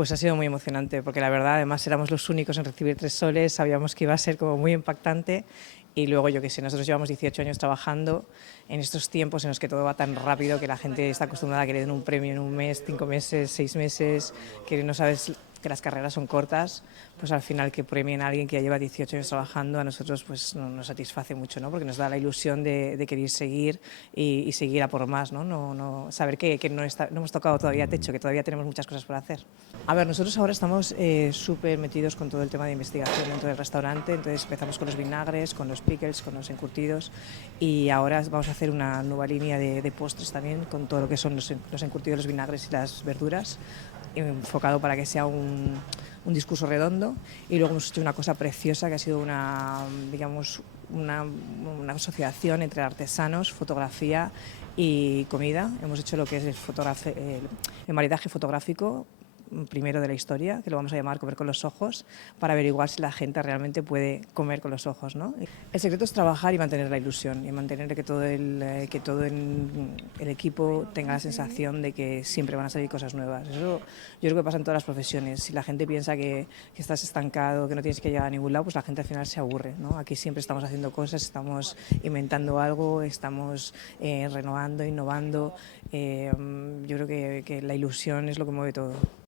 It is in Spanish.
Pues ha sido muy emocionante, porque la verdad, además éramos los únicos en recibir 3 soles, sabíamos que iba a ser como muy impactante y luego, yo qué sé, nosotros llevamos 18 años trabajando en estos tiempos en los que todo va tan rápido que la gente está acostumbrada a que le den un premio en un mes, 5 meses, 6 meses, que no sabes que las carreras son cortas, pues al final que premien a alguien que ya lleva 18 años trabajando, a nosotros pues nos satisface mucho, ¿no? Porque nos da la ilusión de querer seguir y seguir a por más, ¿no? Saber que no hemos tocado todavía techo, que todavía tenemos muchas cosas por hacer. A ver, nosotros ahora estamos súper metidos con todo el tema de investigación dentro del restaurante, entonces empezamos con los vinagres, con los pickles, con los encurtidos y ahora vamos a hacer una nueva línea de postres también con todo lo que son los encurtidos, los vinagres y las verduras, enfocado para que sea un discurso redondo. Y luego hemos hecho una cosa preciosa que ha sido digamos, una asociación entre artesanos, fotografía y comida. Hemos hecho lo que es el maridaje fotográfico primero de la historia, que lo vamos a llamar comer con los ojos, para averiguar si la gente realmente puede comer con los ojos, ¿no? El secreto es trabajar y mantener la ilusión y mantener que todo el equipo tenga la sensación de que siempre van a salir cosas nuevas. Eso yo creo que pasa en todas las profesiones. Si la gente piensa que estás estancado, que no tienes que llegar a ningún lado, pues la gente al final se aburre, ¿no? Aquí siempre estamos haciendo cosas, estamos inventando algo, estamos renovando, innovando. Yo creo que la ilusión es lo que mueve todo.